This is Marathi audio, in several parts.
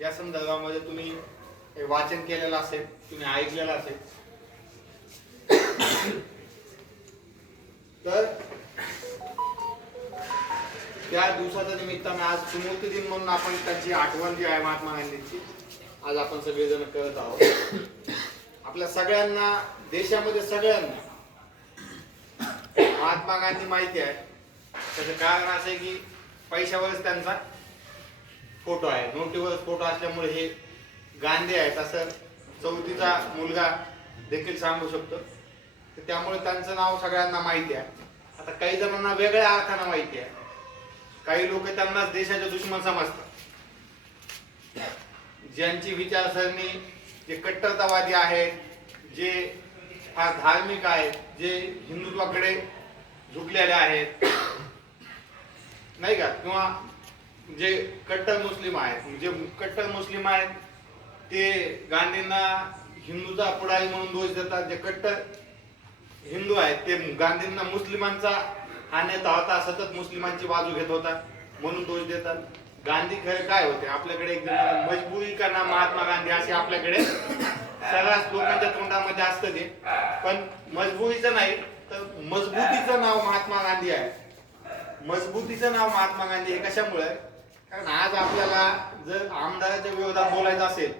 या संदर्भामध्ये तुम्ही वाचन केलेलं असेल तुम्ही ऐकलेलं असेल. तर त्या दिवसाच्या निमित्तानं आज सुमूर्ती दिन म्हणून आपण त्यांची आठवण जी आहे महात्मा गांधींची आज आपण सगळेजण करत आहोत. आपल्या सगळ्यांना देशामध्ये सगळ्यांना महात्मा गांधी माहिती आहे. त्याचं कारण असं आहे की पैशावरच त्यांचा फोटो आहे. नोटीवर फोटो असल्यामुळे हे गांधी आहेत असं चौथीचा मुलगा देखील सांगू शकतो. तर त्यामुळे त्यांचं नाव सगळ्यांना माहिती आहे. आता काही जणांना वेगळ्या अर्थानं माहिती आहे. काही लोक त्यांनाच देशाचे दुश्मन समजतात. ज्यांची विचारसरणी जे कट्टरतावादी आहेत जे फार धार्मिक आहेत जे हिंदुत्वाकडे झुकलेले आहेत नाही का? किंवा जे कट्टर मुस्लिम आहेत जे कट्टर मुस्लिम आहेत ते गांधींना हिंदूचा पुढारी म्हणून दोष देतात. जे कट्टर हिंदू आहेत ते गांधींना मुस्लिमांचा हा नेता होता सतत मुस्लिमांची बाजू घेत होता म्हणून दोष देतात. गांधी खरे काय होते? आपल्याकडे एक जण मजबुरी का ना महात्मा गांधी असे आपल्याकडे सर्रास लोकांच्या तोंडामध्ये असतं ते. पण मजबुरीचं नाही तर मजबूतीचं नाव महात्मा गांधी आहे. मजबूतीचं नाव महात्मा गांधी हे कशामुळे? कारण आज आपल्याला जर आमदाराच्या विरोधात बोलायचं असेल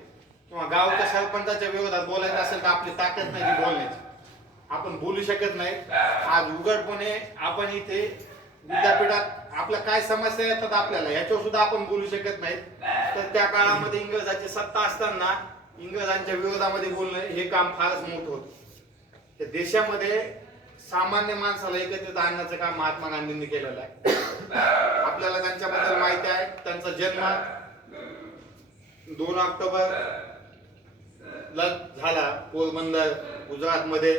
किंवा गावच्या सरपंचाच्या विरोधात बोलायचं असेल तर आपली ताकद नाही ती बोलण्याची. आपण बोलू शकत नाही. आज उघडपणे आपण इथे विद्यापीठात आपल्या काय समस्या येतात आपल्याला याच्यावर सुद्धा आपण बोलू शकत नाही तर त्या काळामध्ये इंग्रजांची सत्ता असताना इंग्रजांच्या विरोधामध्ये बोलणं हे काम फारच मोठं होतं. त्या देशामध्ये सामान्य माणसाला एकत्रित आणण्याचं काम महात्मा गांधींनी केलेलं आहे. आपल्याला त्यांच्याबद्दल माहिती आहे. त्यांचा जन्म दोन ऑक्टोबर ला झाला. पोरबंदर गुजरात मध्ये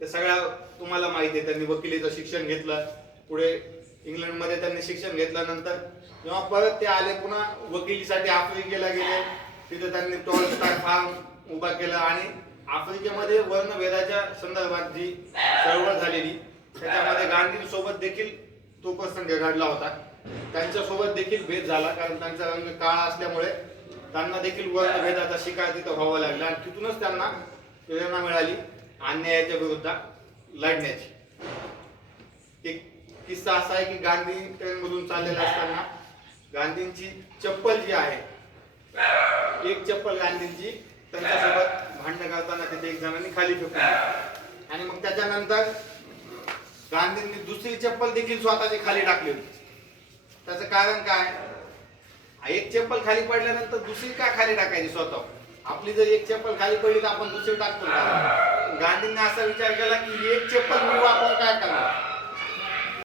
ते सगळ्या तुम्हाला माहिती आहे. त्यांनी वकिलीचं शिक्षण घेतलं. पुढे इंग्लंडमध्ये त्यांनी शिक्षण घेतल्यानंतर जेव्हा परत ते आले पुन्हा वकिलीसाठी आफ्रिकेला गेले. तिथे त्यांनी टॉल स्टार फार्म उभा केला आणि आफ्रिकेमध्ये वर्णभेदाच्या संदर्भात जी चळवळ झालेली त्याच्यामध्ये गांधींसोबत देखील तो प्रसंग घडला होता. त्यांच्यासोबत देखील भेद झाला कारण त्यांचा रंग काळा असल्यामुळे त्यांना देखील वर्णभेदाचा शिकार तिथं व्हावा लागला आणि तिथूनच त्यांना प्रेरणा मिळाली अन्यायाच्या विरुद्ध लढण्याची. एक किस्सा असा आहे की गांधी ट्रेन मधून चाललेला असताना गांधींची चप्पल जी आहे एक चप्पल गांधींची त्यांच्यासोबत भांडण करताना तिथे एक जणांनी खाली फेकून आणि मग त्याच्यानंतर गांधींनी दुसरी चप्पल देखील स्वतःची खाली टाकली होती. त्याचं कारण काय? एक चप्पल खाली पडल्यानंतर दुसरी का खाली टाकायची स्वतः? आपली जर एक चप्पल खाली पडली तर आपण दुसरी टाकतो गांधींनी असा विचार केला की एक चप्पल मी